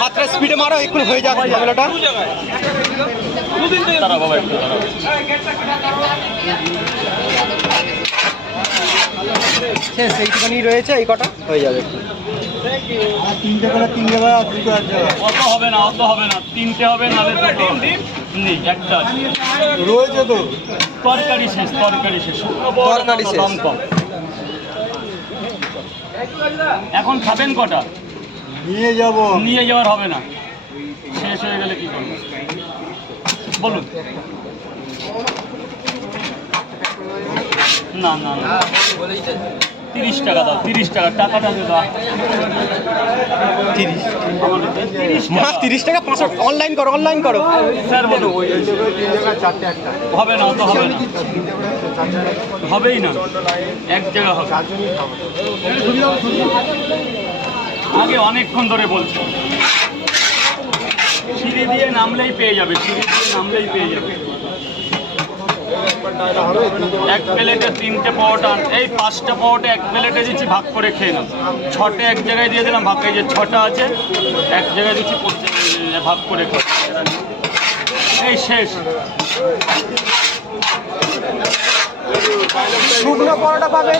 হাতটা স্পিডে মারো, এক্ষুনি হয়ে যাবে ঝামেলাটা। সেইটুখানি রয়েছে, এই কটা হয়ে যাবে। তিনটে করে অত হবে না, অত হবে না, তিনটে হবে নাহলে নেই, একটা রয়েছে তো। তরকারি শেষ, তরকারি শেষ, তরকারি শেষ, দাম কম। এখন খাবেন কটা? নিয়ে যাব। নিয়ে যাওয়ার হবে না, শেষ হয়ে গেলে কি করবো বলুন? না না না, 30 টাকা দাও, 30 টাকা, টাকাটা দাও। 30 টাকা 5 অনলাইন করো, অনলাইন করো স্যার। বলুন হবে না, অত হবে না, হবেই না, এক জায়গা হবে। আগে অনেকক্ষণ ধরে বলছি, সিঁড়ি দিয়ে নামলেই পেয়ে যাবে, সিঁড়ি দিয়ে নামলেই পেয়ে যাবে। এক প্লেটে 3টে পরোটা, এই 5টা পরোটা এক প্লেটে দিচ্ছি, ভাগ করে খেয়ে নাও। 6টে এক জায়গায় দিয়ে দিলাম, ভাগ, এই যে 6টা আছে এক জায়গায় দিচ্ছি, ভাগ করে খাও। এই শেষ। শুকনো পরোটা পাবে,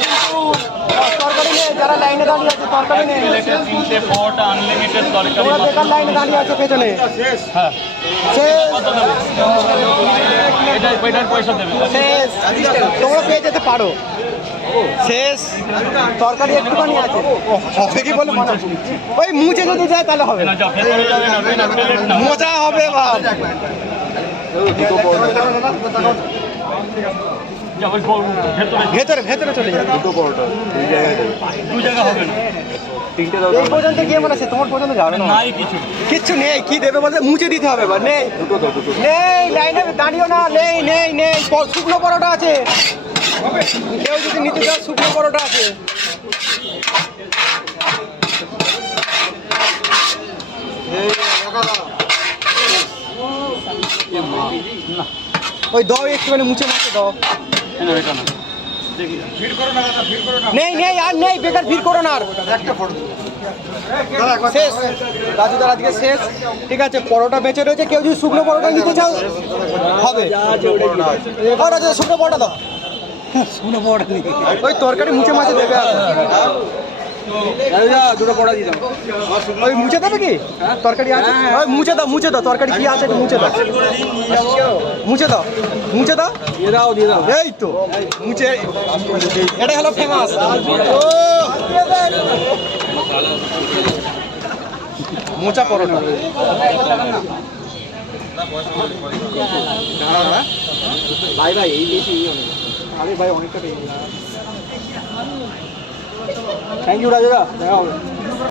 তরকারি নেই। যারা লাইনে দাঁড়িয়ে আছে তরকারি নেই। প্লেটে 3টে পরোটা আনলিমিটেড তরকারি। বেকার লাইনে দাঁড়িয়ে আছে পেছনে। হ্যাঁ, কত দেবে? এটার পয়সা দেবে। শেষ, তোমরা পেয়ে যেতে পারো। শেষ, তরকারি একটুখানি আছে। হবে কি বলে মনে হয়? ওই মুছে যদি যায় তাহলে হবে না, যাও ভেতরে যাবে না, প্লেট না, মজা হবে। বাবা যাও ওই ভেতরে, ভেতরে ভেতরে চলে যাবে। দু জায়গা হবে না। এই পর্যন্ত গিয়ে মনে আছে, তোমার পর্যন্ত যাবে না। নাই কিছু, কিচ্ছু নেই। কি দেবে বলতে মুছে দিতে হবে। এবার নেই, নেই, লাইনে দাঁড়িয়েও না। নেই নেই নেই, শুকনো পরোটা আছে। কেউ যদি নিতে চাও, শুকনো পরোটা আছে। না ওই দাও, একটুখানি মুছে মাছে দাও। এটা না, দেখি নেই নেই, আর নেই, বেকার ভিড় করো না। আর শেষ, রাজুদার আজকে শেষ। ঠিক আছে, পরোটা বেঁচে রয়েছে। কেউ যদি শুকনো পরোটা নিতে চাও হবে। রাজুদা শুকনো পরোটা দাও। শুকনো পরোটা ওই তরকারি মুছে মাছে দেবে। দুটো পরোটা দিলাম। ওই মুছে দেবে কি? তরকারি আছে, ওই মুছে দাও, মুছে দাও। তরকারি কি আছে একটু মুছে দাও, মুছে দাও, মুছে দাও, দিয়ে দাও, দিয়ে দাও। এই তো মুছে, এটাই হলো ফেমাস। মোচা পরোটা। ভাই ভাই এই বেশি, আরে ভাই অনেকটা পেয়ে গেছে। থ্যাংক ইউ রাজুদা, দেখা হবে।